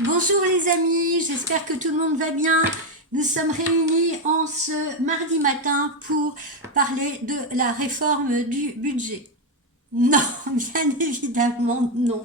Bonjour les amis, j'espère que tout le monde va bien. Nous sommes réunis en ce mardi matin pour parler de la réforme du budget. Non, bien évidemment non.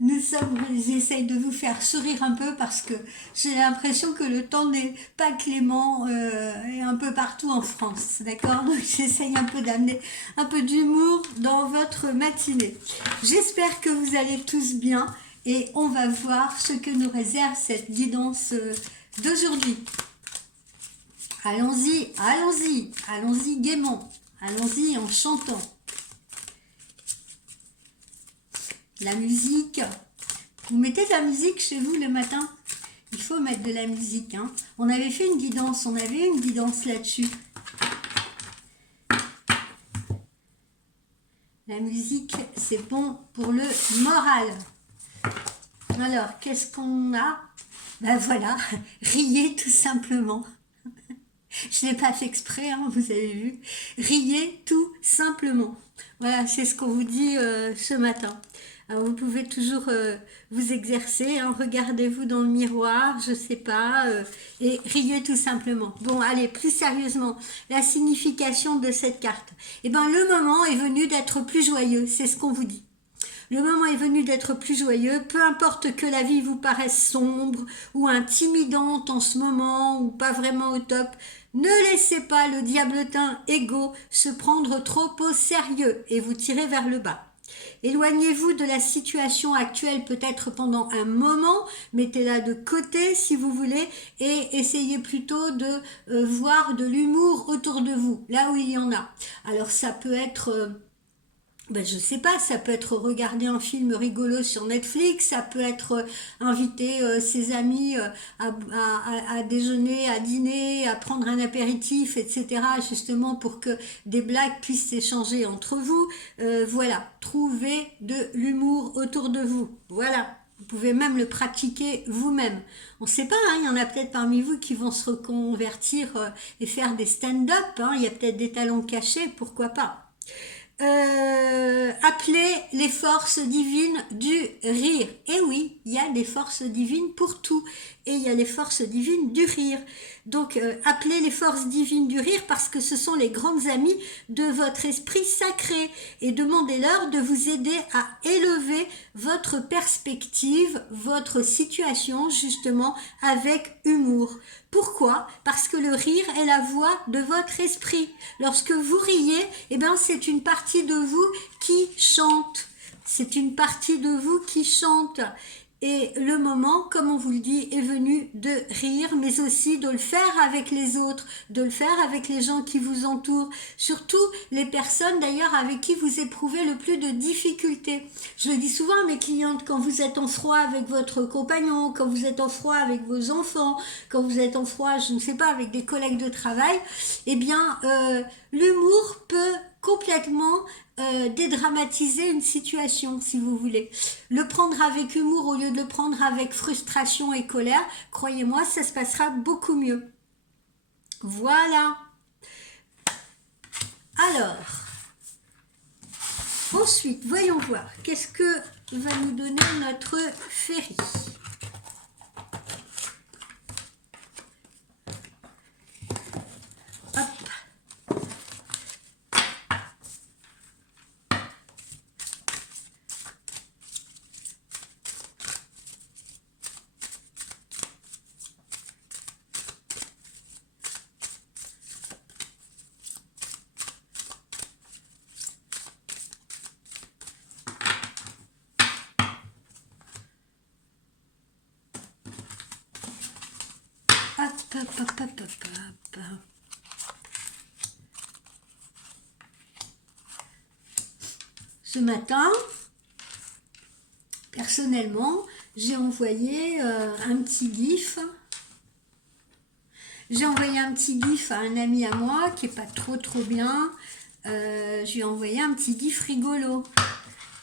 J'essaye de vous faire sourire un peu parce que j'ai l'impression que le temps n'est pas clément et un peu partout en France, d'accord? Donc j'essaye un peu d'amener un peu d'humour dans votre matinée. J'espère que vous allez tous bien et on va voir ce que nous réserve cette guidance d'aujourd'hui. Allons-y, allons-y, allons-y gaiement, allons-y en chantant. La musique. Vous mettez de la musique chez vous le matin? Il faut mettre de la musique. Hein. On avait fait une guidance, on avait une guidance là-dessus. La musique, c'est bon pour le moral. Alors, qu'est-ce qu'on a? Ben voilà, riez tout simplement. Je n'ai pas fait exprès, hein, vous avez vu. Riez tout simplement. Voilà, c'est ce qu'on vous dit ce matin. Alors, vous pouvez toujours vous exercer, hein, regardez-vous dans le miroir, je sais pas, et riez tout simplement. Bon, allez, plus sérieusement, la signification de cette carte. Eh bien, le moment est venu d'être plus joyeux, c'est ce qu'on vous dit. Le moment est venu d'être plus joyeux, peu importe que la vie vous paraisse sombre ou intimidante en ce moment ou pas vraiment au top. Ne laissez pas le diabletin égo se prendre trop au sérieux et vous tirer vers le bas. Éloignez-vous de la situation actuelle peut-être pendant un moment, mettez-la de côté si vous voulez et essayez plutôt de voir de l'humour autour de vous, là où il y en a. Alors ça peut être... Ben, je sais pas, ça peut être regarder un film rigolo sur Netflix, ça peut être inviter ses amis à déjeuner, à dîner, à prendre un apéritif, etc. Justement pour que des blagues puissent s'échanger entre vous. Voilà, trouvez de l'humour autour de vous. Voilà. Vous pouvez même le pratiquer vous-même. On ne sait pas, hein, il y en a peut-être parmi vous qui vont se reconvertir et faire des stand-up. Hein, il y a peut-être des talents cachés, pourquoi pas. Appelez les forces divines du rire. Et oui, il y a des forces divines pour tout. Et il y a les forces divines du rire. Donc, appelez les forces divines du rire parce que ce sont les grandes amies de votre esprit sacré. Et demandez-leur de vous aider à élever votre perspective, votre situation, justement, avec humour. Pourquoi? Parce que le rire est la voix de votre esprit. Lorsque vous riez, eh bien, c'est une partie de vous qui chante. C'est une partie de vous qui chante. Et le moment, comme on vous le dit, est venu de rire, mais aussi de le faire avec les autres, de le faire avec les gens qui vous entourent, surtout les personnes d'ailleurs avec qui vous éprouvez le plus de difficultés. Je le dis souvent à mes clientes, quand vous êtes en froid avec votre compagnon, quand vous êtes en froid avec vos enfants, quand vous êtes en froid, je ne sais pas, avec des collègues de travail, eh bien, l'humour peut complètement dédramatiser une situation, si vous voulez. Le prendre avec humour au lieu de le prendre avec frustration et colère, croyez-moi, ça se passera beaucoup mieux. Voilà. Alors, ensuite, voyons voir, qu'est-ce que va nous donner notre féerie. Ce matin, personnellement, j'ai envoyé un petit gif. J'ai envoyé un petit gif à un ami à moi qui est pas trop bien. Je lui ai envoyé un petit gif rigolo.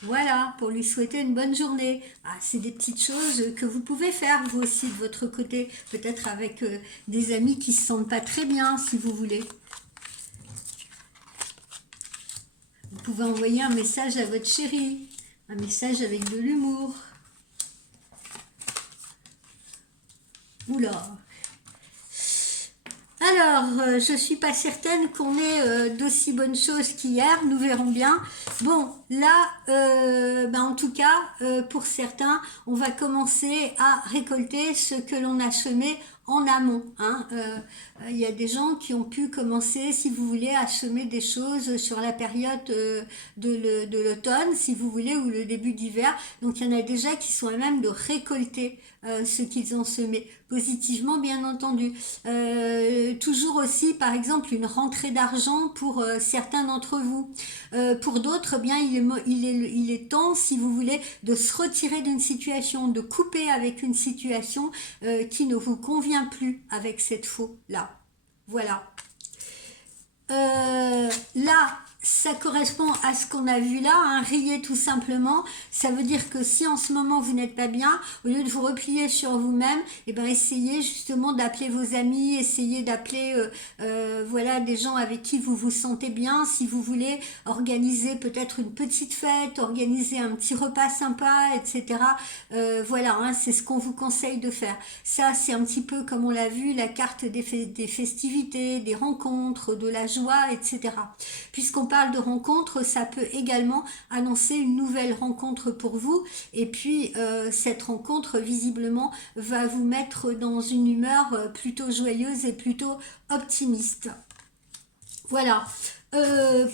Voilà, pour lui souhaiter une bonne journée. Ah, c'est des petites choses que vous pouvez faire vous aussi de votre côté, peut-être avec des amis qui se sentent pas très bien, si vous voulez. Vous pouvez envoyer un message à votre chérie, un message avec de l'humour. Oula. Alors, je suis pas certaine qu'on ait d'aussi bonnes choses qu'hier, nous verrons bien. Bon, là, en tout cas, pour certains, on va commencer à récolter ce que l'on a semé en amont. Hein. Il y a des gens qui ont pu commencer, si vous voulez, à semer des choses sur la période de l'automne, si vous voulez, ou le début d'hiver. Donc, il y en a déjà qui sont à même de récolter ce qu'ils ont semé, positivement bien entendu. Toujours aussi, par exemple, une rentrée d'argent pour certains d'entre vous. Pour d'autres, eh bien, il est temps, si vous voulez, de se retirer d'une situation, de couper avec une situation qui ne vous convient plus avec cette faux-là. Voilà. Là, ça correspond à ce qu'on a vu là, hein, riez tout simplement. Ça veut dire que si en ce moment vous n'êtes pas bien, au lieu de vous replier sur vous-même, eh ben essayez justement d'appeler vos amis, essayez d'appeler voilà, des gens avec qui vous vous sentez bien. Si vous voulez organiser peut-être une petite fête, organiser un petit repas sympa, etc. Voilà, hein, c'est ce qu'on vous conseille de faire. Ça, c'est un petit peu comme on l'a vu, la carte des festivités, des rencontres, de la joie, etc. Puisqu'on parle de rencontres, ça peut également annoncer une nouvelle rencontre pour vous. Et puis, cette rencontre, visiblement, va vous mettre dans une humeur plutôt joyeuse et plutôt optimiste. Voilà.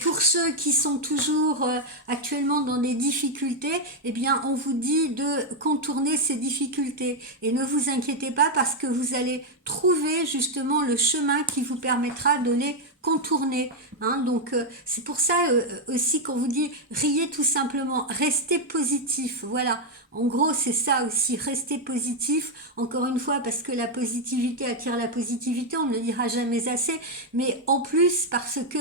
Pour ceux qui sont toujours actuellement dans des difficultés, eh bien, on vous dit de contourner ces difficultés. Et ne vous inquiétez pas parce que vous allez trouver justement le chemin qui vous permettra de les contourner. Hein. Donc, c'est pour ça aussi qu'on vous dit riez tout simplement, restez positif. Voilà. En gros, c'est ça aussi, restez positif, encore une fois, parce que la positivité attire la positivité, on ne le dira jamais assez, mais en plus, parce que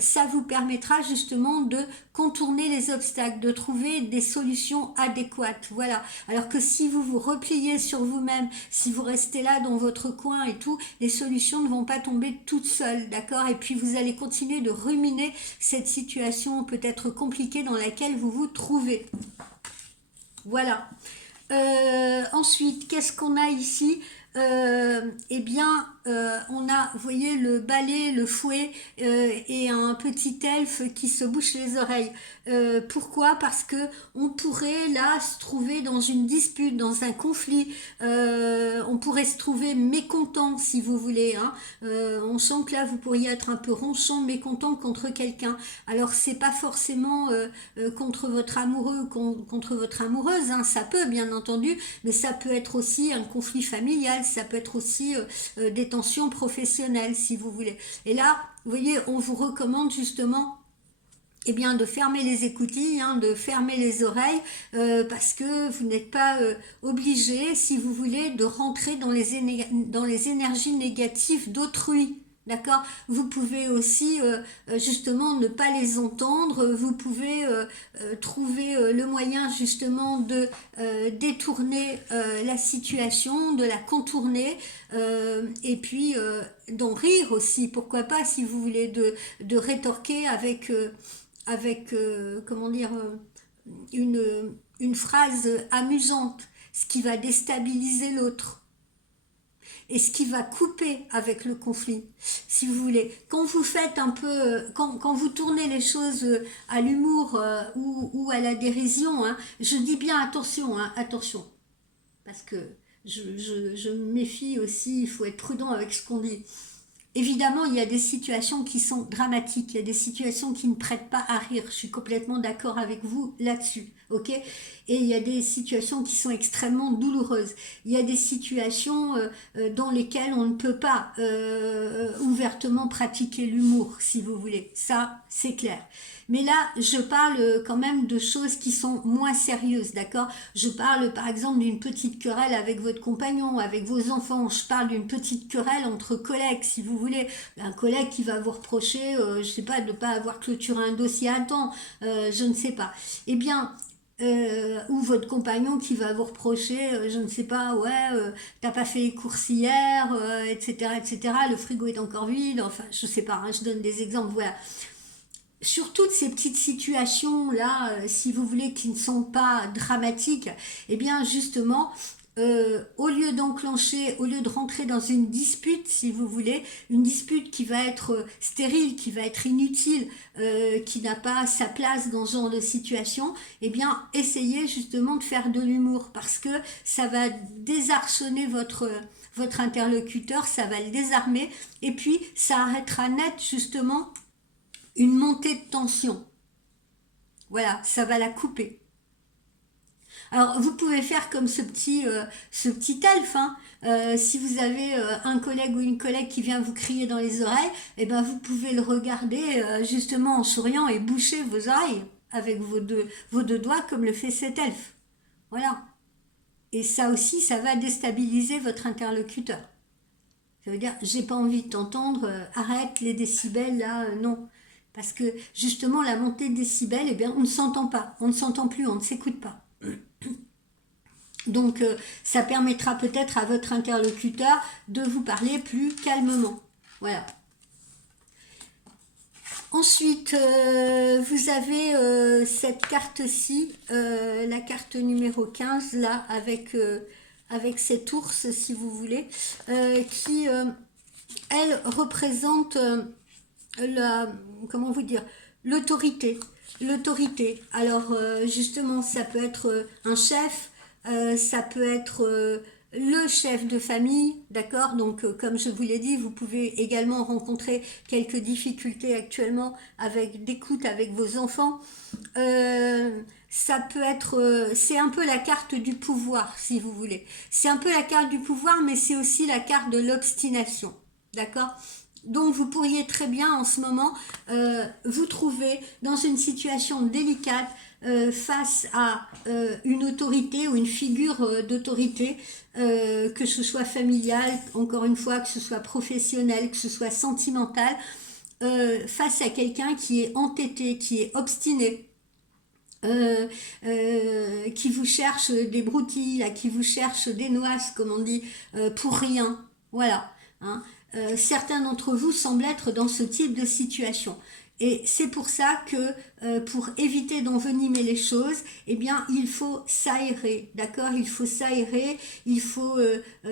ça vous permettra justement de contourner les obstacles, de trouver des solutions adéquates, voilà. Alors que si vous vous repliez sur vous-même, si vous restez là dans votre coin et tout, les solutions ne vont pas tomber toutes seules, d'accord? Et puis vous allez continuer de ruminer cette situation peut-être compliquée dans laquelle vous vous trouvez. Voilà. Ensuite, qu'est-ce qu'on a ici? Eh bien, on a, vous voyez, le balai, le fouet et un petit elfe qui se bouche les oreilles. Pourquoi? Parce que on pourrait là se trouver dans une dispute, dans un conflit. On pourrait se trouver mécontent, si vous voulez. Hein. On sent que là, vous pourriez être un peu ronchant, mécontent contre quelqu'un. Alors, c'est pas forcément contre votre amoureux ou contre votre amoureuse. Hein. Ça peut, bien entendu, mais ça peut être aussi un conflit familial. Ça peut être aussi des tensions professionnelles, si vous voulez. Et là, vous voyez, on vous recommande justement eh bien, de fermer les écoutilles, hein, de fermer les oreilles, parce que vous n'êtes pas obligé, si vous voulez, de rentrer dans les énergies négatives d'autrui. D'accord? Vous pouvez aussi justement ne pas les entendre, vous pouvez trouver le moyen justement de détourner la situation, de la contourner, et puis d'en rire aussi, pourquoi pas, si vous voulez, de rétorquer avec comment dire, une phrase amusante, ce qui va déstabiliser l'autre et ce qui va couper avec le conflit, si vous voulez. Quand vous faites un peu, quand vous tournez les choses à l'humour ou à la dérision, hein, je dis bien attention, hein, attention, parce que je me méfie aussi, il faut être prudent avec ce qu'on dit. Évidemment, il y a des situations qui sont dramatiques, il y a des situations qui ne prêtent pas à rire, je suis complètement d'accord avec vous là-dessus, ok? Et il y a des situations qui sont extrêmement douloureuses, il y a des situations dans lesquelles on ne peut pas ouvertement pratiquer l'humour, si vous voulez, ça c'est clair. Mais là, je parle quand même de choses qui sont moins sérieuses, d'accord? Je parle par exemple d'une petite querelle avec votre compagnon, avec vos enfants. Je parle d'une petite querelle entre collègues, si vous voulez. Un collègue qui va vous reprocher, je sais pas, de ne pas avoir clôturé un dossier à temps, je ne sais pas. Eh bien, ou votre compagnon qui va vous reprocher, je ne sais pas, ouais, t'as pas fait les courses hier, etc., etc., le frigo est encore vide, enfin, je sais pas, hein, je donne des exemples, voilà. Sur toutes ces petites situations là, si vous voulez, qui ne sont pas dramatiques, eh bien justement, au lieu d'enclencher, au lieu de rentrer dans une dispute, si vous voulez, une dispute qui va être stérile, qui va être inutile, qui n'a pas sa place dans ce genre de situation, eh bien, essayez justement de faire de l'humour, parce que ça va désarçonner votre interlocuteur, ça va le désarmer, et puis ça arrêtera net justement une montée de tension. Voilà, ça va la couper. Alors, vous pouvez faire comme ce petit elfe, hein. Si vous avez un collègue ou une collègue qui vient vous crier dans les oreilles, eh ben, vous pouvez le regarder justement en souriant et boucher vos oreilles avec vos deux doigts comme le fait cet elfe. Voilà. Et ça aussi, ça va déstabiliser votre interlocuteur. Ça veut dire, j'ai pas envie de t'entendre, arrête les décibels là, non. Parce que justement, la montée de décibels, eh bien, on ne s'entend pas, on ne s'entend plus, on ne s'écoute pas. Donc, ça permettra peut-être à votre interlocuteur de vous parler plus calmement. Voilà. Ensuite, vous avez cette carte-ci, la carte numéro 15, là, avec cet ours, si vous voulez, qui, elle, représente comment vous dire, l'autorité. L'autorité. Alors, justement, ça peut être un chef, ça peut être le chef de famille, d'accord? Donc, comme je vous l'ai dit, vous pouvez également rencontrer quelques difficultés actuellement avec d'écoute avec vos enfants. Ça peut être, c'est un peu la carte du pouvoir, si vous voulez. C'est un peu la carte du pouvoir, mais c'est aussi la carte de l'obstination, d'accord? Donc vous pourriez très bien en ce moment vous trouver dans une situation délicate face à une autorité ou une figure d'autorité, que ce soit familiale, encore une fois, que ce soit professionnel, que ce soit sentimental, face à quelqu'un qui est entêté, qui est obstiné. Qui vous cherche des broutilles, là, qui vous cherche des noix, comme on dit, pour rien. Voilà. Hein. Certains d'entre vous semblent être dans ce type de situation. Et c'est pour ça que pour éviter d'envenimer les choses, eh bien, il faut s'aérer, d'accord? Il faut s'aérer, il faut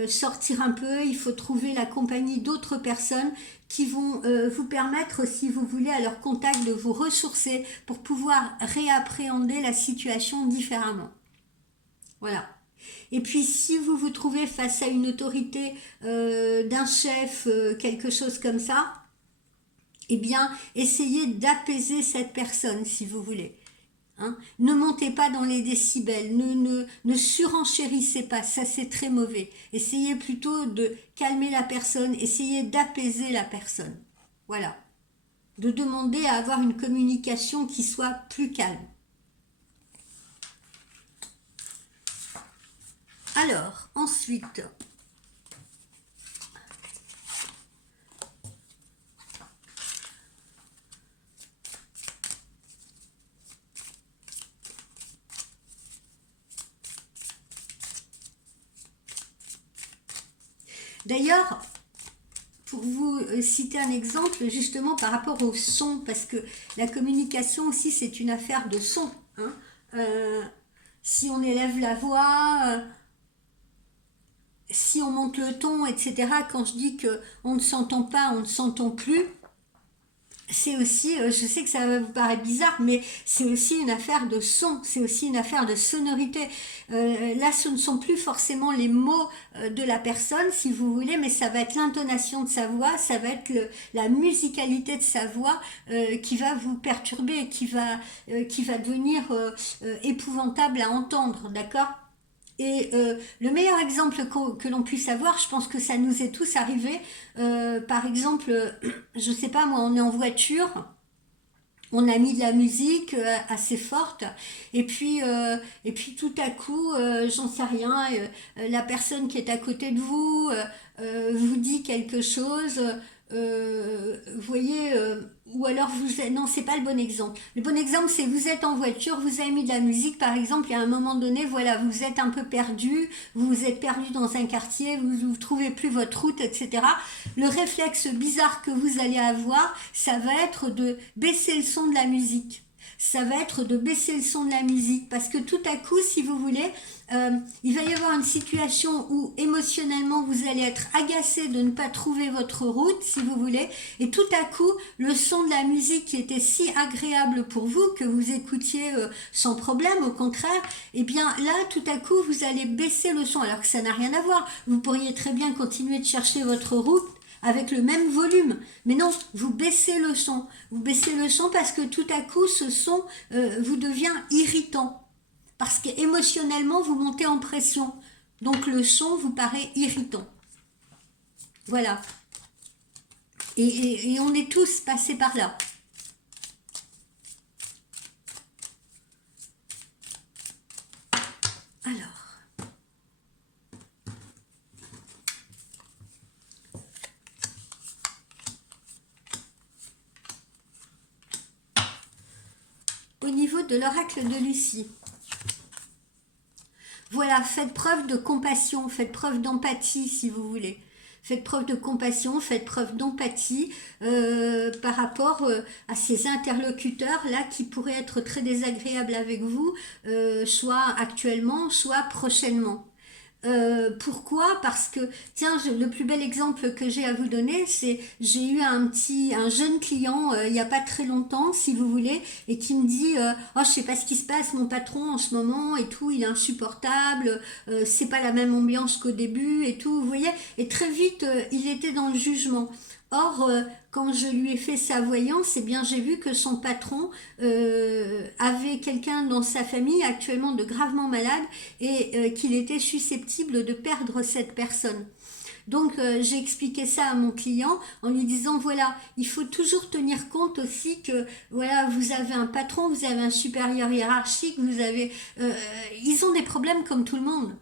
sortir un peu, il faut trouver la compagnie d'autres personnes qui vont vous permettre, si vous voulez, à leur contact, de vous ressourcer pour pouvoir réappréhender la situation différemment. Voilà. Et puis si vous vous trouvez face à une autorité d'un chef, quelque chose comme ça, eh bien, essayez d'apaiser cette personne, si vous voulez. Hein. Ne montez pas dans les décibels, ne surenchérissez pas, ça c'est très mauvais. Essayez plutôt de calmer la personne, essayez d'apaiser la personne. Voilà. De demander à avoir une communication qui soit plus calme. Alors, ensuite, d'ailleurs, pour vous citer un exemple, justement par rapport au son, parce que la communication aussi, c'est une affaire de son. Hein. Si on élève la voix, si on monte le ton, etc., quand je dis qu'on ne s'entend pas, on ne s'entend plus, c'est aussi, je sais que ça va vous paraître bizarre, mais c'est aussi une affaire de son, c'est aussi une affaire de sonorité. Là, ce ne sont plus forcément les mots de la personne, si vous voulez, mais ça va être l'intonation de sa voix, ça va être la musicalité de sa voix qui va vous perturber et qui va devenir épouvantable à entendre, d'accord ? Et le meilleur exemple que l'on puisse avoir, je pense que ça nous est tous arrivé, par exemple, je sais pas moi, on est en voiture, on a mis de la musique assez forte, et puis tout à coup, j'en sais rien, la personne qui est à côté de vous vous dit quelque chose, vous voyez, ou alors vous êtes, non, c'est pas le bon exemple. Le bon exemple, c'est vous êtes en voiture, vous avez mis de la musique, par exemple, et à un moment donné, voilà, vous êtes un peu perdu, vous êtes perdu dans un quartier, vous trouvez plus votre route, etc. Le réflexe bizarre que vous allez avoir, ça va être de baisser le son de la musique. Ça va être de baisser le son de la musique, parce que tout à coup, si vous voulez, il va y avoir une situation où émotionnellement vous allez être agacé de ne pas trouver votre route, si vous voulez, et tout à coup, le son de la musique qui était si agréable pour vous, que vous écoutiez sans problème, au contraire, eh bien là, tout à coup, vous allez baisser le son, alors que ça n'a rien à voir. Vous pourriez très bien continuer de chercher votre route avec le même volume. Mais non, vous baissez le son. Vous baissez le son parce que tout à coup, ce son vous devient irritant. Parce qu'émotionnellement, vous montez en pression. Donc le son vous paraît irritant. Voilà. Et on est tous passés par là. Alors. Au niveau de l'oracle de Lucie. Voilà, faites preuve de compassion, faites preuve d'empathie si vous voulez. Faites preuve de compassion, faites preuve d'empathie par rapport à ces interlocuteurs-là qui pourraient être très désagréables avec vous, soit actuellement, soit prochainement. Pourquoi? Parce que, tiens, le plus bel exemple que j'ai à vous donner, c'est j'ai eu un jeune client il n'y a pas très longtemps, si vous voulez, et qui me dit oh, je sais pas ce qui se passe, mon patron en ce moment et tout, il est insupportable, c'est pas la même ambiance qu'au début et tout, vous voyez, et très vite il était dans le jugement. Or, quand je lui ai fait sa voyance, eh bien, j'ai vu que son patron avait quelqu'un dans sa famille actuellement de gravement malade et qu'il était susceptible de perdre cette personne. Donc j'ai expliqué ça à mon client en lui disant voilà, il faut toujours tenir compte aussi que voilà, vous avez un patron, vous avez un supérieur hiérarchique, vous avez ils ont des problèmes comme tout le monde.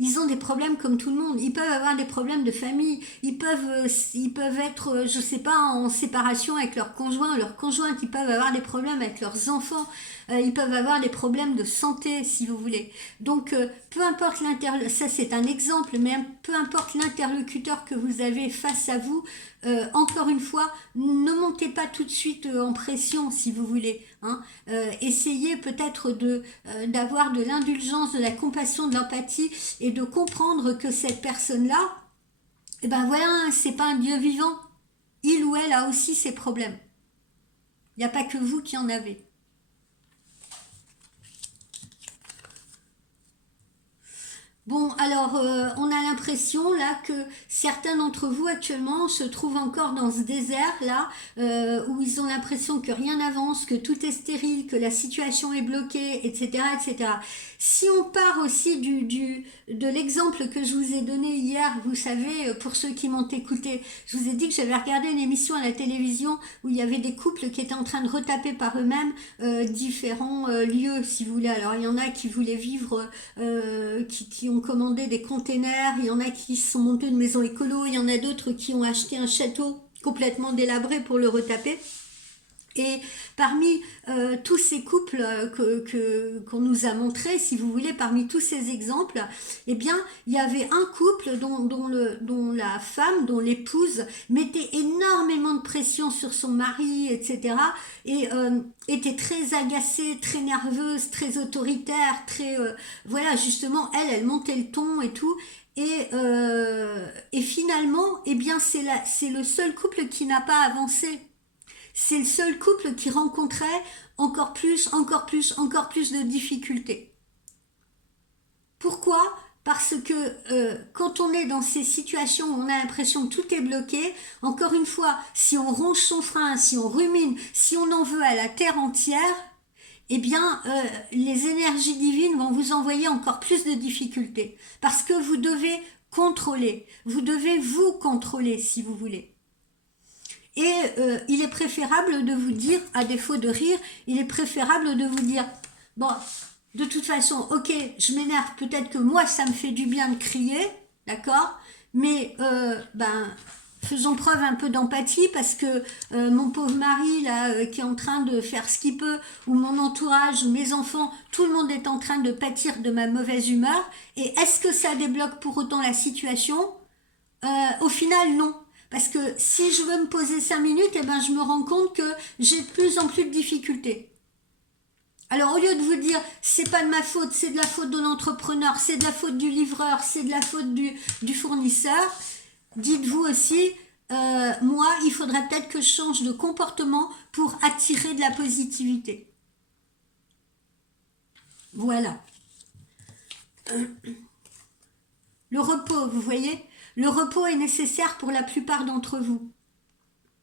Ils ont des problèmes comme tout le monde. Ils peuvent avoir des problèmes de famille. Ils peuvent être, je sais pas, en séparation avec leur conjoint, leur conjointe. Ils peuvent avoir des problèmes avec leurs enfants. Ils peuvent avoir des problèmes de santé, si vous voulez. Donc, peu importe ça c'est un exemple, mais peu importe l'interlocuteur que vous avez face à vous, encore une fois, ne montez pas tout de suite en pression, si vous voulez. Hein. Essayez peut-être d'avoir de l'indulgence, de la compassion, de l'empathie et de comprendre que cette personne-là, eh ben voilà, c'est pas un Dieu vivant. Il ou elle a aussi ses problèmes. Il n'y a pas que vous qui en avez. Bon, alors, on a l'impression là que certains d'entre vous actuellement se trouvent encore dans ce désert là, où ils ont l'impression que rien n'avance, que tout est stérile, que la situation est bloquée, etc., etc. Si on part aussi de l'exemple que je vous ai donné hier, vous savez, pour ceux qui m'ont écouté, je vous ai dit que j'avais regardé une émission à la télévision où il y avait des couples qui étaient en train de retaper par eux-mêmes différents lieux, si vous voulez. Alors, il y en a qui voulaient vivre, qui ont commandé des containers, il y en a qui se sont montés une maison écolo, il y en a d'autres qui ont acheté un château complètement délabré pour le retaper. Et parmi tous ces couples qu'on nous a montrés, si vous voulez, parmi tous ces exemples, eh bien, il y avait un couple dont la femme, dont l'épouse, mettait énormément de pression sur son mari, etc. Et était très agacée, très nerveuse, très autoritaire, très... voilà, justement, elle montait le ton et tout. Et finalement, eh bien, c'est le seul couple qui n'a pas avancé. C'est le seul couple qui rencontrait encore plus de difficultés. Pourquoi? Parce que quand on est dans ces situations où on a l'impression que tout est bloqué, encore une fois, si on ronge son frein, si on rumine, si on en veut à la terre entière, eh bien, les énergies divines vont vous envoyer encore plus de difficultés. Parce que vous devez contrôler, vous devez vous contrôler si vous voulez. Et il est préférable de vous dire, à défaut de rire, il est préférable de vous dire, bon, de toute façon, ok, je m'énerve, peut-être que moi, ça me fait du bien de crier, d'accord, mais faisons preuve un peu d'empathie parce que mon pauvre mari, là, qui est en train de faire ce qu'il peut, ou mon entourage, ou mes enfants, tout le monde est en train de pâtir de ma mauvaise humeur, et est-ce que ça débloque pour autant la situation? Au final, non. Parce que si je veux me poser 5 minutes, eh ben, je me rends compte que j'ai de plus en plus de difficultés. Alors au lieu de vous dire c'est pas de ma faute, c'est de la faute de l'entrepreneur, c'est de la faute du livreur, c'est de la faute du fournisseur, dites-vous aussi moi il faudrait peut-être que je change de comportement pour attirer de la positivité. Voilà. Le repos, vous voyez, le repos est nécessaire pour la plupart d'entre vous.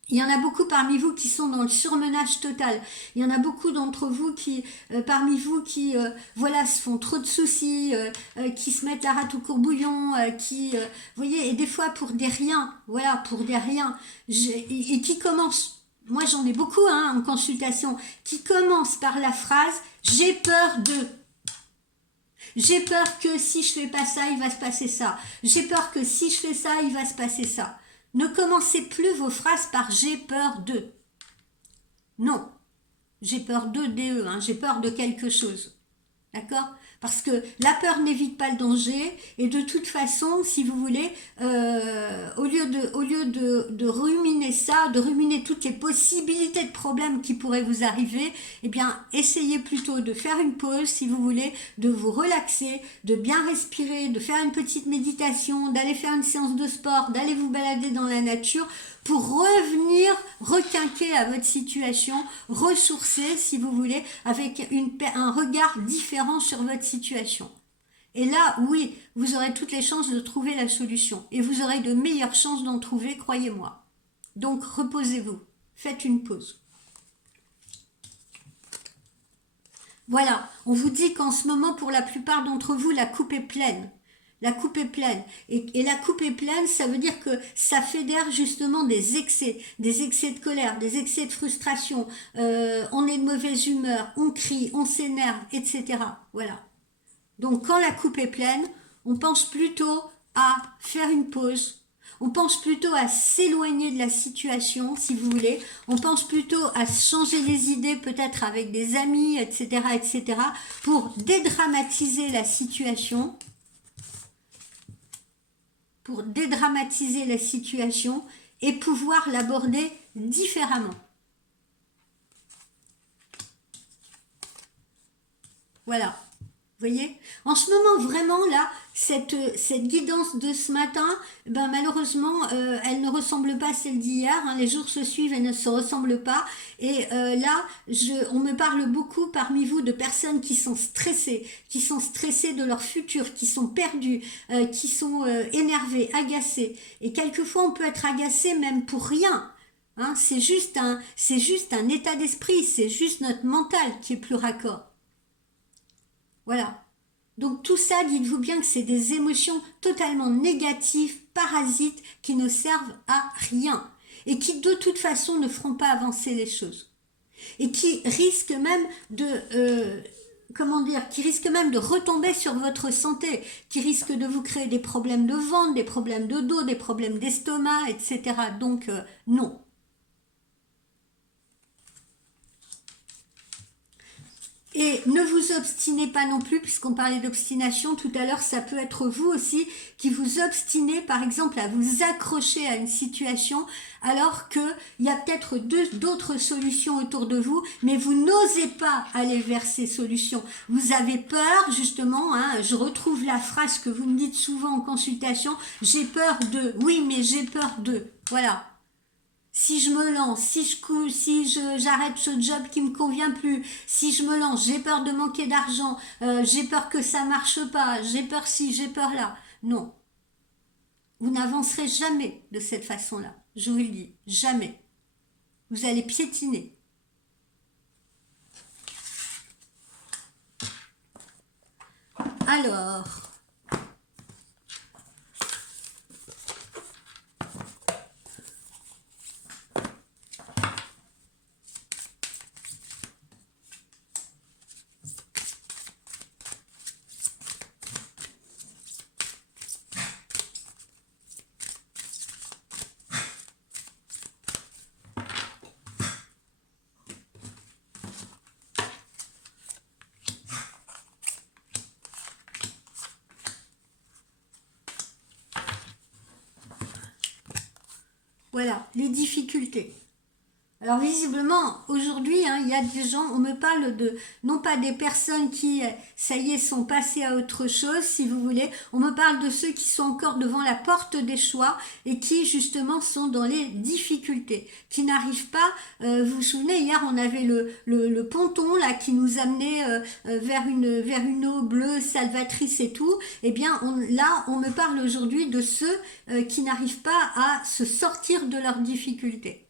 Il y en a beaucoup parmi vous qui sont dans le surmenage total. Il y en a beaucoup d'entre vous qui, parmi vous qui, voilà, se font trop de soucis, qui se mettent la rate au courbouillon, vous voyez, et des fois pour des riens, voilà, pour des riens, et qui commencent, moi j'en ai beaucoup hein, en consultation, qui commencent par la phrase « j'ai peur de ». J'ai peur que si je fais pas ça, il va se passer ça. J'ai peur que si je fais ça, il va se passer ça. Ne commencez plus vos phrases par j'ai peur de. Non. J'ai peur de DE, hein, j'ai peur de quelque chose. D'accord? Parce que la peur n'évite pas le danger et de toute façon, si vous voulez, au lieu de ruminer ça, de ruminer toutes les possibilités de problèmes qui pourraient vous arriver, eh bien, essayez plutôt de faire une pause, si vous voulez, de vous relaxer, de bien respirer, de faire une petite méditation, d'aller faire une séance de sport, d'aller vous balader dans la nature pour revenir requinquer à votre situation, ressourcer, si vous voulez, avec un regard différent sur votre situation. Et là, oui, vous aurez toutes les chances de trouver la solution. Et vous aurez de meilleures chances d'en trouver, croyez-moi. Donc, reposez-vous. Faites une pause. Voilà, on vous dit qu'en ce moment, pour la plupart d'entre vous, la coupe est pleine. La coupe est pleine. Et la coupe est pleine, ça veut dire que ça fédère justement des excès de colère, des excès de frustration. On est de mauvaise humeur, on crie, on s'énerve, etc. Voilà. Donc quand la coupe est pleine, on pense plutôt à faire une pause. On pense plutôt à s'éloigner de la situation, si vous voulez. On pense plutôt à changer les idées, peut-être avec des amis, etc., etc., pour dédramatiser la situation. Pour dédramatiser la situation et pouvoir l'aborder différemment. Voilà. Vous voyez? En ce moment, vraiment, là, cette guidance de ce matin, ben, malheureusement, elle ne ressemble pas à celle d'hier. Hein, les jours se suivent et ne se ressemblent pas. Et là, on me parle beaucoup parmi vous de personnes qui sont stressées de leur futur, qui sont perdues, qui sont énervées, agacées. Et quelquefois, on peut être agacé même pour rien. Hein, c'est juste un état d'esprit, c'est juste notre mental qui est plus raccord. Voilà. Donc tout ça, dites-vous bien que c'est des émotions totalement négatives, parasites, qui ne servent à rien et qui de toute façon ne feront pas avancer les choses et qui risquent même qui risquent même de retomber sur votre santé, qui risquent de vous créer des problèmes de ventre, des problèmes de dos, des problèmes d'estomac, etc. Donc non. Et ne vous obstinez pas non plus, puisqu'on parlait d'obstination tout à l'heure, ça peut être vous aussi qui vous obstinez, par exemple, à vous accrocher à une situation, alors qu'il y a peut-être d'autres solutions autour de vous, mais vous n'osez pas aller vers ces solutions. Vous avez peur, justement, hein, je retrouve la phrase que vous me dites souvent en consultation, j'ai peur de, oui, mais j'ai peur de, voilà. Si je me lance, si j'arrête ce job qui me convient plus, si je me lance, j'ai peur de manquer d'argent, j'ai peur que ça marche pas, j'ai peur ci, j'ai peur là. Non, vous n'avancerez jamais de cette façon-là. Je vous le dis, jamais. Vous allez piétiner. Alors, voilà, les difficultés. Alors visiblement, aujourd'hui, hein, il y a des gens, on me parle de, non pas des personnes qui, ça y est, sont passées à autre chose, si vous voulez, on me parle de ceux qui sont encore devant la porte des choix et qui, justement, sont dans les difficultés, qui n'arrivent pas, vous vous souvenez, hier, on avait le ponton, là, qui nous amenait vers une eau bleue, salvatrice et tout, eh bien, là, on me parle aujourd'hui de ceux qui n'arrivent pas à se sortir de leurs difficultés.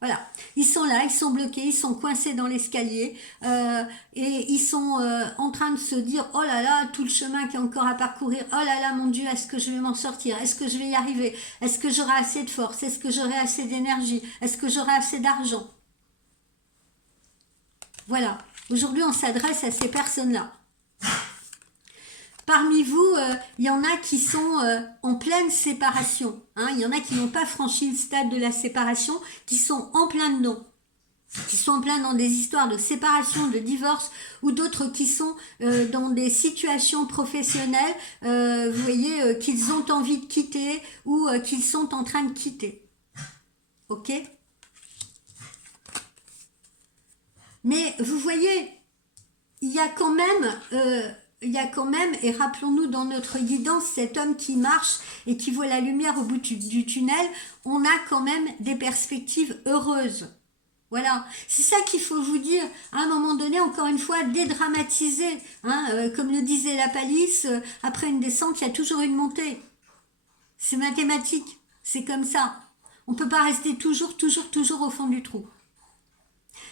Voilà, ils sont là, ils sont bloqués, ils sont coincés dans l'escalier et ils sont en train de se dire oh là là, tout le chemin qu'il y a encore à parcourir, oh là là, mon Dieu, est-ce que je vais m'en sortir, est-ce que je vais y arriver, est-ce que j'aurai assez de force, est-ce que j'aurai assez d'énergie, est-ce que j'aurai assez d'argent. Voilà, aujourd'hui on s'adresse à ces personnes-là. Parmi vous, il y en a qui sont en pleine séparation. Hein. Il y en a qui n'ont pas franchi le stade de la séparation, qui sont en plein dedans. Qui sont en plein dans des histoires de séparation, de divorce, ou d'autres qui sont dans des situations professionnelles, vous voyez, qu'ils ont envie de quitter ou qu'ils sont en train de quitter. Ok? Mais vous voyez, il y a quand même... et rappelons-nous dans notre guidance, cet homme qui marche et qui voit la lumière au bout du tunnel, on a quand même des perspectives heureuses. Voilà, c'est ça qu'il faut vous dire. À un moment donné, encore une fois, dédramatiser. Hein, comme le disait la palisse, après une descente, il y a toujours une montée. C'est mathématique, c'est comme ça. On ne peut pas rester toujours au fond du trou.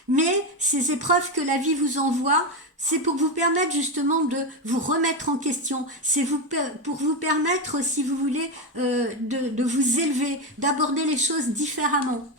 Mais ces épreuves que la vie vous envoie, c'est pour vous permettre justement de vous remettre en question. C'est pour vous permettre, si vous voulez, de vous élever, d'aborder les choses différemment.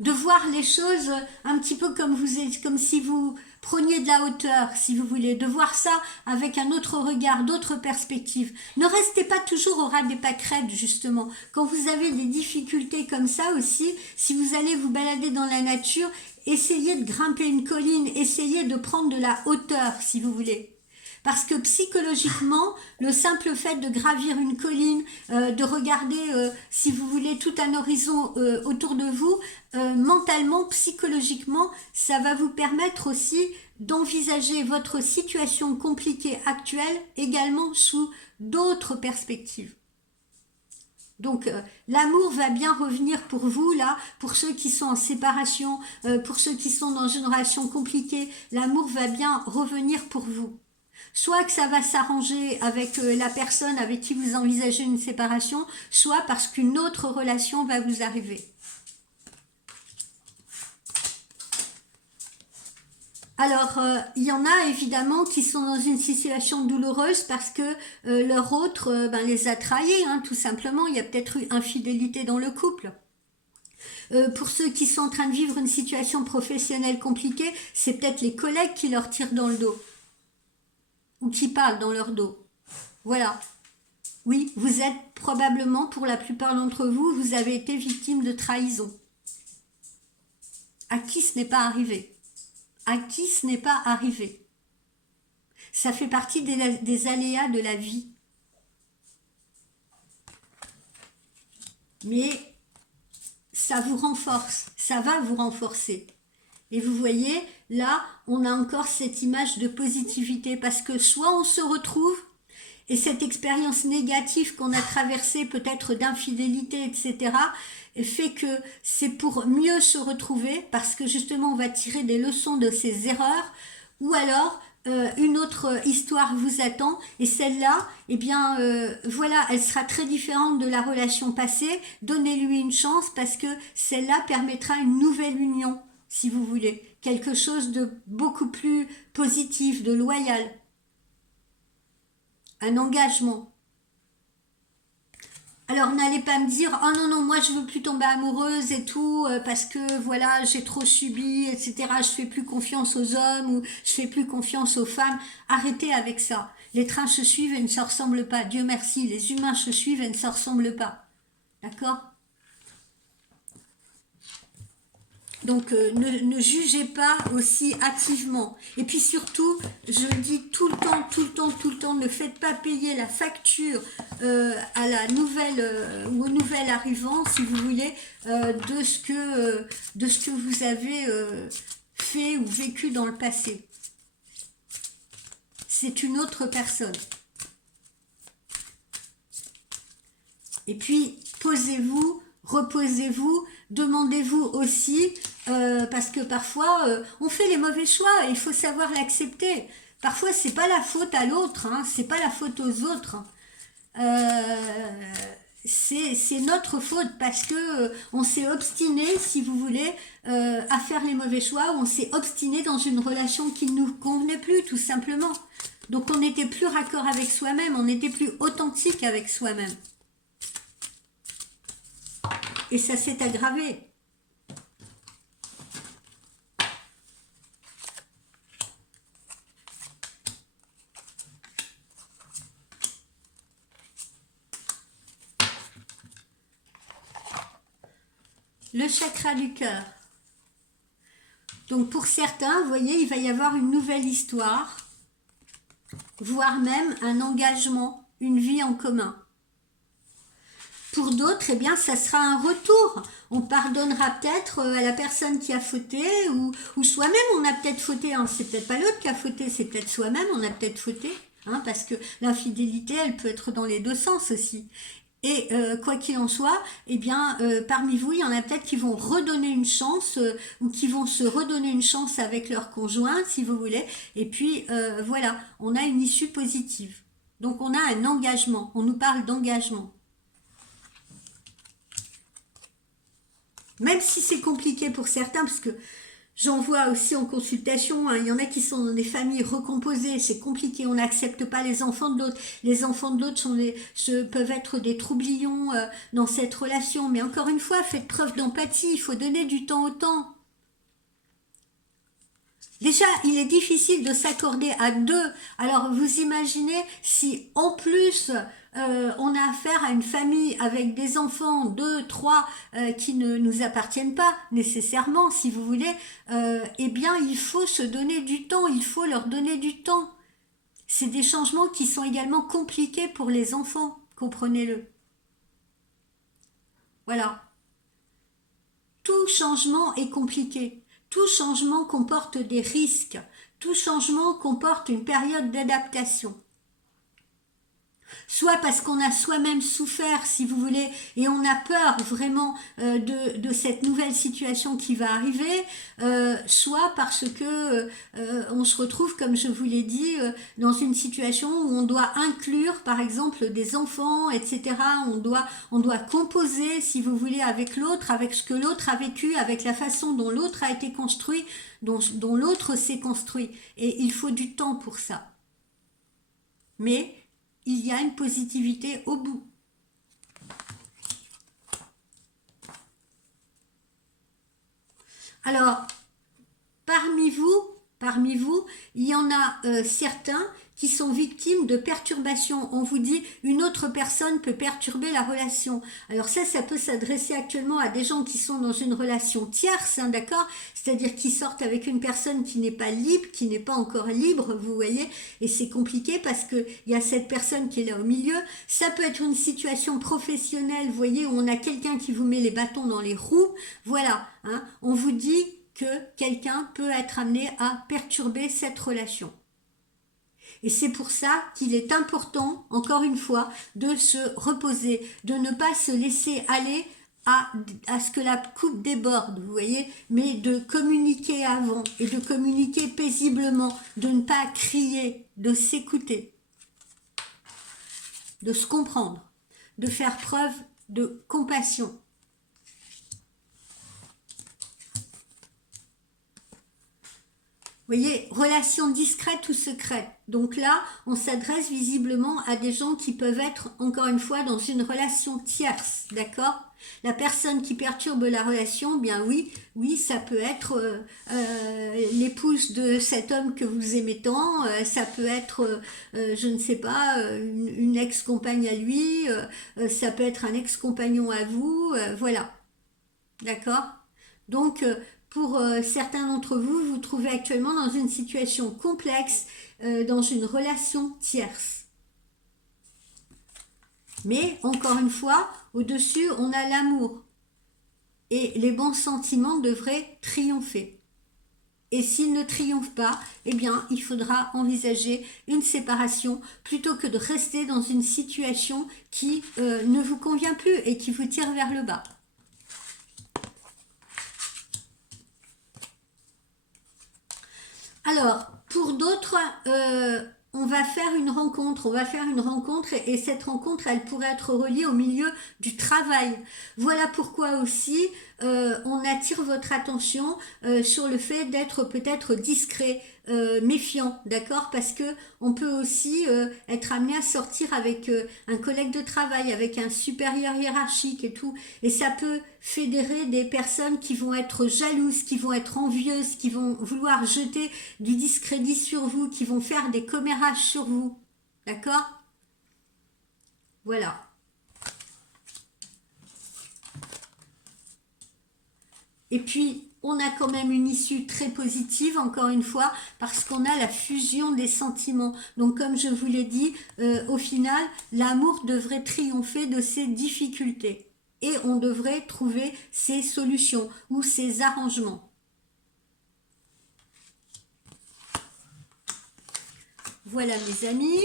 De voir les choses un petit peu comme si vous preniez de la hauteur, si vous voulez, de voir ça avec un autre regard, d'autres perspectives. Ne restez pas toujours au ras des pâquerettes, justement. Quand vous avez des difficultés comme ça aussi, si vous allez vous balader dans la nature, essayez de grimper une colline, essayez de prendre de la hauteur, si vous voulez. Parce que psychologiquement, le simple fait de gravir une colline, de regarder, si vous voulez, tout un horizon autour de vous, mentalement, psychologiquement, ça va vous permettre aussi d'envisager votre situation compliquée actuelle également sous d'autres perspectives. Donc l'amour va bien revenir pour vous là, pour ceux qui sont en séparation, pour ceux qui sont dans une relation compliquée, l'amour va bien revenir pour vous. Soit que ça va s'arranger avec la personne avec qui vous envisagez une séparation, soit parce qu'une autre relation va vous arriver. Alors, il y en a évidemment qui sont dans une situation douloureuse parce que leur autre les a trahis, hein, tout simplement. Il y a peut-être eu infidélité dans le couple. Pour ceux qui sont en train de vivre une situation professionnelle compliquée, c'est peut-être les collègues qui leur tirent dans le dos. Ou qui parlent dans leur dos. Voilà. Oui, vous êtes probablement, pour la plupart d'entre vous, vous avez été victime de trahison. À qui ce n'est pas arrivé? À qui ce n'est pas arrivé? Ça fait partie des aléas de la vie. Mais ça vous renforce, ça va vous renforcer. Et vous voyez, là, on a encore cette image de positivité parce que soit on se retrouve et cette expérience négative qu'on a traversée, peut-être d'infidélité, etc., fait que c'est pour mieux se retrouver parce que justement on va tirer des leçons de ces erreurs, ou alors une autre histoire vous attend et celle-là, eh bien voilà, elle sera très différente de la relation passée. Donnez-lui une chance parce que celle-là permettra une nouvelle union, si vous voulez, quelque chose de beaucoup plus positif, de loyal, un engagement. Alors n'allez pas me dire oh non moi je veux plus tomber amoureuse et tout parce que voilà j'ai trop subi, etc. Je fais plus confiance aux hommes ou je fais plus confiance aux femmes. Arrêtez avec ça. Les trains se suivent et ne se ressemblent pas. Dieu merci, les humains se suivent et ne se ressemblent pas. D'accord? Donc ne jugez pas aussi hâtivement. Et puis surtout, je dis tout le temps, tout le temps, tout le temps, ne faites pas payer la facture à la nouvelle ou au nouvel arrivant, si vous voulez, de ce que vous avez fait ou vécu dans le passé. C'est une autre personne. Et puis, posez-vous, reposez-vous, demandez-vous aussi, parce que parfois, on fait les mauvais choix et il faut savoir l'accepter. Parfois, c'est pas la faute à l'autre, hein, c'est pas la faute aux autres. C'est notre faute parce que on s'est obstiné, si vous voulez, à faire les mauvais choix, ou on s'est obstiné dans une relation qui ne nous convenait plus, tout simplement. Donc, on n'était plus raccord avec soi-même, on n'était plus authentique avec soi-même. Et ça s'est aggravé. Le chakra du cœur. Donc pour certains, vous voyez, il va y avoir une nouvelle histoire, voire même un engagement, une vie en commun. Pour d'autres, eh bien, ça sera un retour. On pardonnera peut-être à la personne qui a fauté, ou soi-même, on a peut-être fauté. Hein. C'est peut-être pas l'autre qui a fauté, c'est peut-être soi-même, on a peut-être fauté. Hein, parce que l'infidélité, elle peut être dans les deux sens aussi. Et quoi qu'il en soit, eh bien, parmi vous, il y en a peut-être qui vont redonner une chance, ou qui vont se redonner une chance avec leur conjoint, si vous voulez. Et puis, voilà, on a une issue positive. Donc, on a un engagement. On nous parle d'engagement. Même si c'est compliqué pour certains, parce que j'en vois aussi en consultation, hein, il y en a qui sont dans des familles recomposées, c'est compliqué, on n'accepte pas les enfants de l'autre. Les enfants de l'autre peuvent être des troublions dans cette relation. Mais encore une fois, faites preuve d'empathie, il faut donner du temps au temps. Déjà, il est difficile de s'accorder à deux. Alors, vous imaginez si en plus on a affaire à une famille avec des enfants, 2, 3, qui ne nous appartiennent pas nécessairement, si vous voulez, eh bien, il faut se donner du temps, il faut leur donner du temps. C'est des changements qui sont également compliqués pour les enfants, comprenez-le. Voilà. Tout changement est compliqué. Tout changement comporte des risques. Tout changement comporte une période d'adaptation. Soit parce qu'on a soi-même souffert, si vous voulez, et on a peur vraiment de cette nouvelle situation qui va arriver, soit parce que on se retrouve, comme je vous l'ai dit, dans une situation où on doit inclure, par exemple, des enfants, etc. On doit composer, si vous voulez, avec l'autre, avec ce que l'autre a vécu, avec la façon dont l'autre a été construit, dont l'autre s'est construit. Et il faut du temps pour ça. Mais il y a une positivité au bout. Alors, parmi vous, il y en a certains qui sont victimes de perturbations. On vous dit, une autre personne peut perturber la relation. Alors ça peut s'adresser actuellement à des gens qui sont dans une relation tierce, hein, d'accord? C'est-à-dire qui sortent avec une personne qui n'est pas libre, qui n'est pas encore libre, vous voyez? Et c'est compliqué parce que il y a cette personne qui est là au milieu. Ça peut être une situation professionnelle, vous voyez, où on a quelqu'un qui vous met les bâtons dans les roues. Voilà, hein, on vous dit que quelqu'un peut être amené à perturber cette relation. Et c'est pour ça qu'il est important, encore une fois, de se reposer, de ne pas se laisser aller à ce que la coupe déborde, vous voyez, mais de communiquer avant et de communiquer paisiblement, de ne pas crier, de s'écouter, de se comprendre, de faire preuve de compassion. Vous voyez, relation discrète ou secrète. Donc là, on s'adresse visiblement à des gens qui peuvent être, encore une fois, dans une relation tierce, d'accord? La personne qui perturbe la relation, bien oui, ça peut être l'épouse de cet homme que vous aimez tant, ça peut être, je ne sais pas, une ex-compagne à lui, ça peut être un ex-compagnon à vous, voilà, d'accord? Donc, pour certains d'entre vous, vous vous trouvez actuellement dans une situation complexe, dans une relation tierce. Mais, encore une fois, au-dessus, on a l'amour. Et les bons sentiments devraient triompher. Et s'ils ne triomphent pas, eh bien, il faudra envisager une séparation plutôt que de rester dans une situation qui ne vous convient plus et qui vous tire vers le bas. Alors, pour d'autres, on va faire une rencontre et cette rencontre, elle pourrait être reliée au milieu du travail. Voilà pourquoi aussi on attire votre attention sur le fait d'être peut-être discret, méfiant, d'accord? Parce que on peut aussi être amené à sortir avec un collègue de travail, avec un supérieur hiérarchique et tout, et ça peut fédérer des personnes qui vont être jalouses, qui vont être envieuses, qui vont vouloir jeter du discrédit sur vous, qui vont faire des commérages sur vous, d'accord? Voilà. Et puis, on a quand même une issue très positive, encore une fois, parce qu'on a la fusion des sentiments. Donc, comme je vous l'ai dit, au final, l'amour devrait triompher de ses difficultés. Et on devrait trouver ses solutions ou ses arrangements. Voilà, mes amis.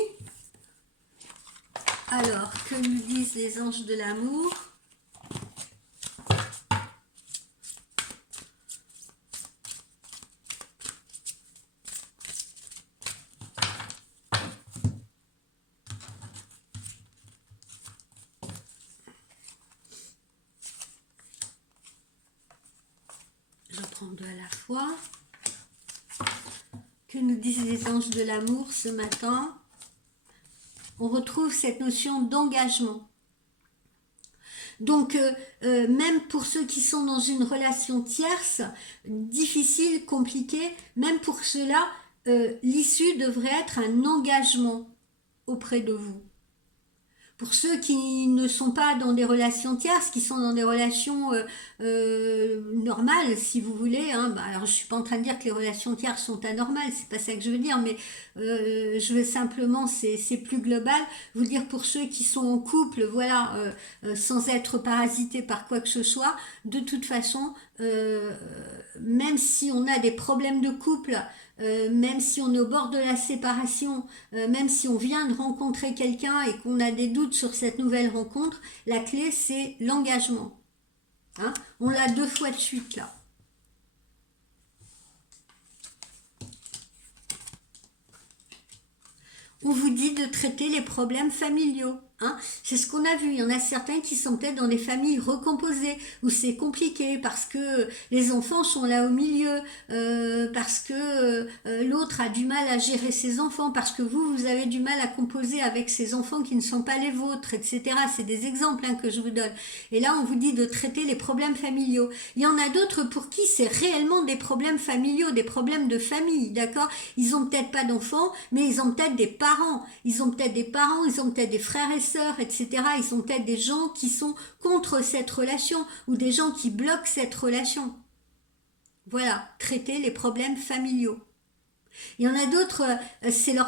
Alors, que nous disent les anges de l'amour ? Je prends deux à la fois. Que nous disent les anges de l'amour ce matin? On retrouve cette notion d'engagement. Donc, même pour ceux qui sont dans une relation tierce, difficile, compliquée, même pour cela, l'issue devrait être un engagement auprès de vous. Pour ceux qui ne sont pas dans des relations tierces, qui sont dans des relations normales, si vous voulez, hein, alors je suis pas en train de dire que les relations tierces sont anormales, c'est pas ça que je veux dire, mais je veux simplement, c'est plus global, vous dire pour ceux qui sont en couple, voilà, sans être parasités par quoi que ce soit, de toute façon, même si on a des problèmes de couple, même si on est au bord de la séparation, même si on vient de rencontrer quelqu'un et qu'on a des doutes sur cette nouvelle rencontre, la clé c'est l'engagement. Hein, on l'a 2 fois de suite là. On vous dit de traiter les problèmes familiaux. Hein, c'est ce qu'on a vu. Il y en a certains qui sont peut-être dans des familles recomposées où c'est compliqué parce que les enfants sont là au milieu, parce que l'autre a du mal à gérer ses enfants, parce que vous avez du mal à composer avec ces enfants qui ne sont pas les vôtres, etc. C'est des exemples que je vous donne. Et là, on vous dit de traiter les problèmes familiaux. Il y en a d'autres pour qui c'est réellement des problèmes familiaux, des problèmes de famille, d'accord? Ils ont peut-être pas d'enfants, mais ils ont peut-être des parents. Ils ont peut-être des parents, ils ont peut-être des frères et sœurs, etc. Ils sont peut-être des gens qui sont contre cette relation ou des gens qui bloquent cette relation. Voilà, traiter les problèmes familiaux. Il y en a d'autres, c'est la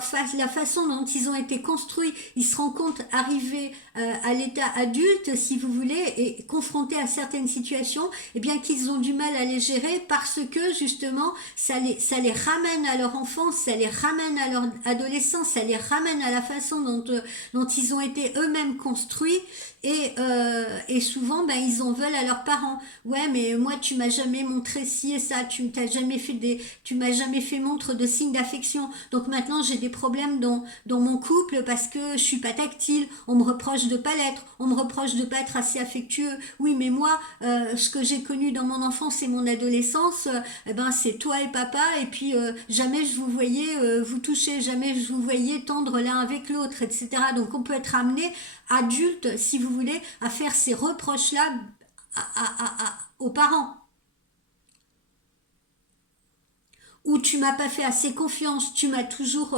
façon dont ils ont été construits. Ils se rendent compte, arrivés à l'état adulte, si vous voulez, et confrontés à certaines situations, eh bien qu'ils ont du mal à les gérer parce que justement, ça les ramène à leur enfance, ça les ramène à leur adolescence, ça les ramène à la façon dont ils ont été eux-mêmes construits. Et souvent, ils en veulent à leurs parents. Ouais, mais moi, tu m'as jamais montré ci et ça. Tu m'as jamais fait montre de signes d'affection. Donc maintenant, j'ai des problèmes dans mon couple parce que je suis pas tactile. On me reproche de pas l'être. On me reproche de pas être assez affectueux. Oui, mais moi, ce que j'ai connu dans mon enfance et mon adolescence, c'est toi et papa. Et puis jamais je vous voyais vous toucher, jamais je vous voyais tendre l'un avec l'autre, etc. Donc on peut être amené adulte, si vous voulez, à faire ces reproches-là aux parents. Ou tu m'as pas fait assez confiance, tu m'as toujours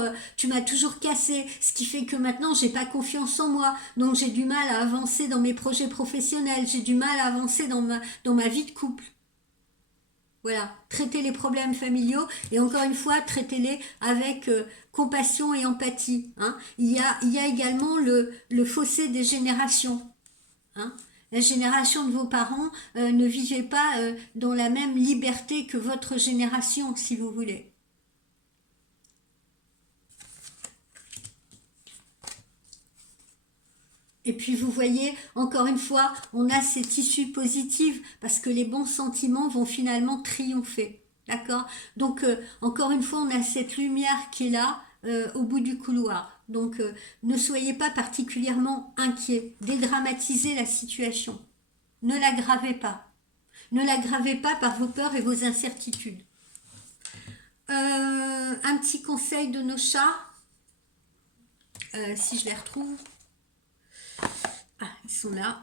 cassé, ce qui fait que maintenant j'ai pas confiance en moi, donc j'ai du mal à avancer dans mes projets professionnels, j'ai du mal à avancer dans ma vie de couple. Voilà, traitez les problèmes familiaux et encore une fois, traitez-les avec compassion et empathie. Hein. Il y a également le fossé des générations. Hein. La génération de vos parents ne vivait pas dans la même liberté que votre génération, si vous voulez. Et puis vous voyez, encore une fois, on a cette issue positive parce que les bons sentiments vont finalement triompher. D'accord. Donc, encore une fois, on a cette lumière qui est là au bout du couloir. Donc, ne soyez pas particulièrement inquiets. Dédramatisez la situation. Ne l'aggravez pas. Ne l'aggravez pas par vos peurs et vos incertitudes. Un petit conseil de nos chats, si je les retrouve. Ah, ils sont là.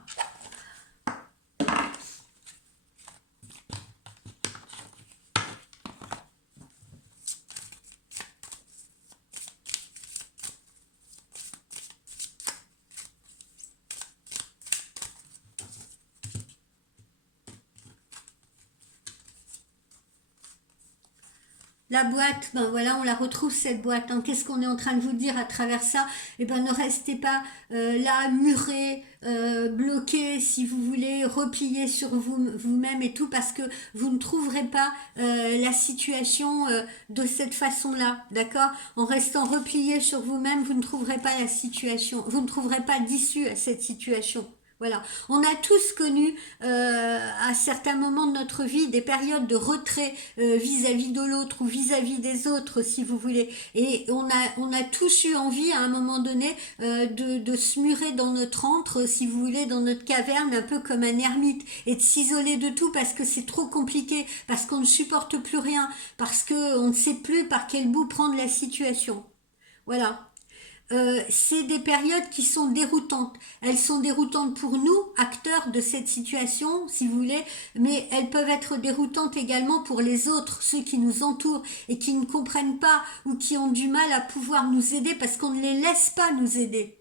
La boîte, ben voilà, on la retrouve cette boîte. Hein. Qu'est-ce qu'on est en train de vous dire à travers ça? Eh ben ne restez pas là, murés, bloqués, si vous voulez, repliés sur vous-même et tout, parce que vous ne trouverez pas la situation de cette façon-là, d'accord? En restant replié sur vous-même, vous ne trouverez pas la situation, vous ne trouverez pas d'issue à cette situation. Voilà, on a tous connu à certains moments de notre vie des périodes de retrait vis-à-vis de l'autre ou vis-à-vis des autres, si vous voulez. Et on a tous eu envie à un moment donné de se murer dans notre antre, si vous voulez, dans notre caverne, un peu comme un ermite, et de s'isoler de tout parce que c'est trop compliqué, parce qu'on ne supporte plus rien, parce qu'on ne sait plus par quel bout prendre la situation. Voilà. C'est des périodes qui sont déroutantes. Elles sont déroutantes pour nous, acteurs de cette situation, si vous voulez, mais elles peuvent être déroutantes également pour les autres, ceux qui nous entourent et qui ne comprennent pas ou qui ont du mal à pouvoir nous aider parce qu'on ne les laisse pas nous aider.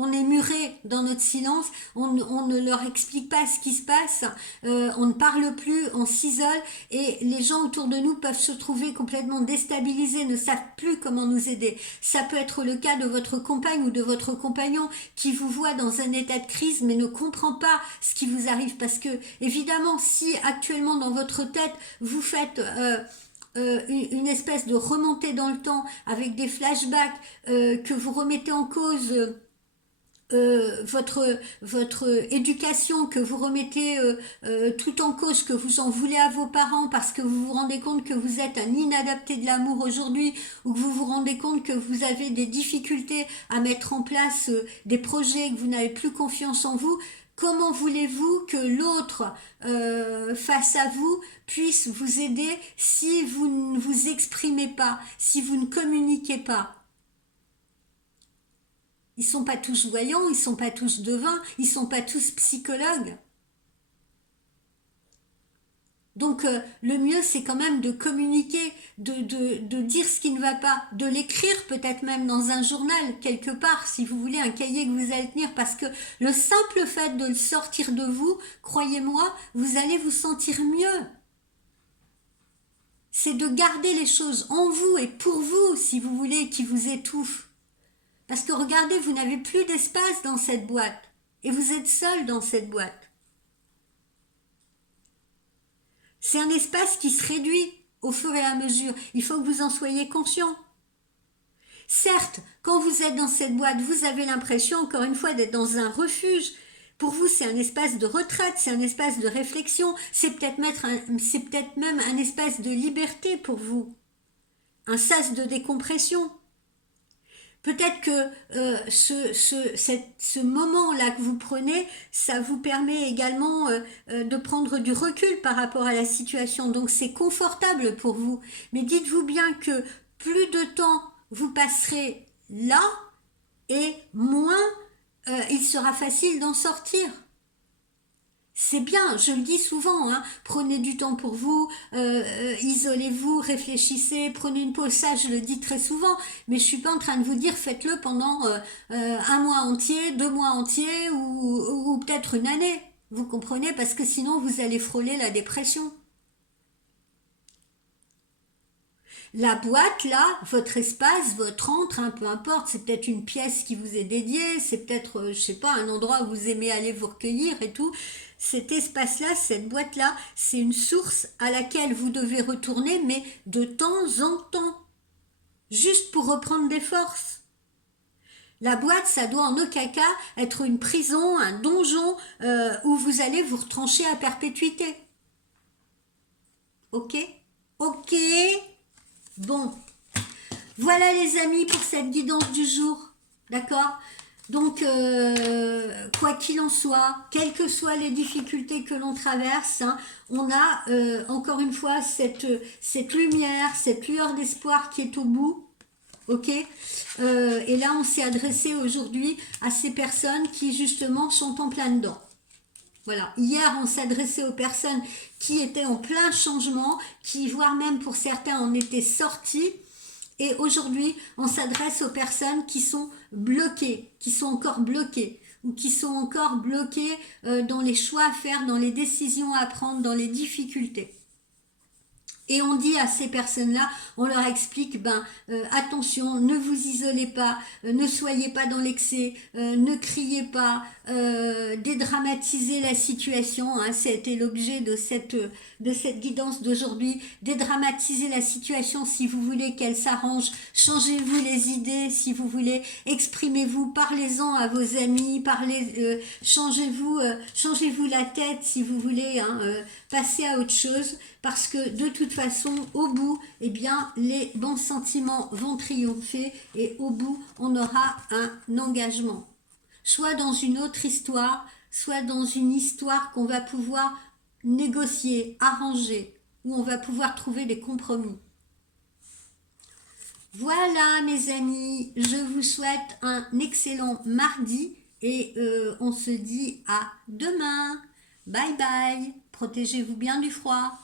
On est muré dans notre silence, on ne leur explique pas ce qui se passe, on ne parle plus, on s'isole et les gens autour de nous peuvent se trouver complètement déstabilisés, ne savent plus comment nous aider. Ça peut être le cas de votre compagne ou de votre compagnon qui vous voit dans un état de crise mais ne comprend pas ce qui vous arrive parce que évidemment si actuellement dans votre tête vous faites une espèce de remontée dans le temps avec des flashbacks que vous remettez en cause votre éducation, que vous remettez tout en cause, que vous en voulez à vos parents parce que vous vous rendez compte que vous êtes un inadapté de l'amour aujourd'hui ou que vous vous rendez compte que vous avez des difficultés à mettre en place des projets, que vous n'avez plus confiance en vous, comment voulez-vous que l'autre face à vous puisse vous aider si vous ne vous exprimez pas, si vous ne communiquez pas? Ils sont pas tous voyants, ils sont pas tous devins, ils sont pas tous psychologues. Donc le mieux c'est quand même de communiquer, de dire ce qui ne va pas, de l'écrire peut-être même dans un journal quelque part, si vous voulez, un cahier que vous allez tenir, parce que le simple fait de le sortir de vous, croyez-moi, vous allez vous sentir mieux. C'est de garder les choses en vous et pour vous, si vous voulez, qui vous étouffent. Parce que regardez, vous n'avez plus d'espace dans cette boîte. Et vous êtes seul dans cette boîte. C'est un espace qui se réduit au fur et à mesure. Il faut que vous en soyez conscient. Certes, quand vous êtes dans cette boîte, vous avez l'impression, encore une fois, d'être dans un refuge. Pour vous, c'est un espace de retraite, c'est un espace de réflexion, c'est peut-être même un espace de liberté pour vous. Un sas de décompression. Peut-être que ce moment-là que vous prenez, ça vous permet également de prendre du recul par rapport à la situation. Donc c'est confortable pour vous. Mais dites-vous bien que plus de temps vous passerez là et moins il sera facile d'en sortir. C'est bien, je le dis souvent, hein, prenez du temps pour vous, isolez-vous, réfléchissez, prenez une pause, ça je le dis très souvent, mais je suis pas en train de vous dire faites-le pendant un mois entier, 2 mois entiers ou peut-être une année, vous comprenez, parce que sinon vous allez frôler la dépression. La boîte, là, votre espace, votre antre, hein, peu importe, c'est peut-être une pièce qui vous est dédiée, c'est peut-être, je sais pas, un endroit où vous aimez aller vous recueillir et tout. Cet espace-là, cette boîte-là, c'est une source à laquelle vous devez retourner, mais de temps en temps, juste pour reprendre des forces. La boîte, ça doit en aucun cas être une prison, un donjon où vous allez vous retrancher à perpétuité. Ok? Ok? Bon. Voilà les amis pour cette guidance du jour. D'accord? Donc, quoi qu'il en soit, quelles que soient les difficultés que l'on traverse, hein, on a encore une fois cette lumière, cette lueur d'espoir qui est au bout. Ok, et là, on s'est adressé aujourd'hui à ces personnes qui justement sont en plein dedans. Voilà. Hier, on s'adressait aux personnes qui étaient en plein changement, qui, voire même pour certains, en étaient sortis. Et aujourd'hui, on s'adresse aux personnes qui sont bloquées, qui sont encore bloquées, ou qui sont encore bloquées dans les choix à faire, dans les décisions à prendre, dans les difficultés. Et on dit à ces personnes-là, on leur explique, attention, ne vous isolez pas, ne soyez pas dans l'excès, ne criez pas, dédramatisez la situation, hein, c'était l'objet de cette guidance d'aujourd'hui, dédramatisez la situation si vous voulez qu'elle s'arrange, changez-vous les idées si vous voulez, exprimez-vous, parlez-en à vos amis, changez-vous la tête si vous voulez, hein, passez à autre chose, parce que de toute façon, au bout, eh bien, les bons sentiments vont triompher et au bout, on aura un engagement. Soit dans une autre histoire, soit dans une histoire qu'on va pouvoir négocier, arranger, où on va pouvoir trouver des compromis. Voilà mes amis, je vous souhaite un excellent mardi et on se dit à demain. Bye bye, protégez-vous bien du froid.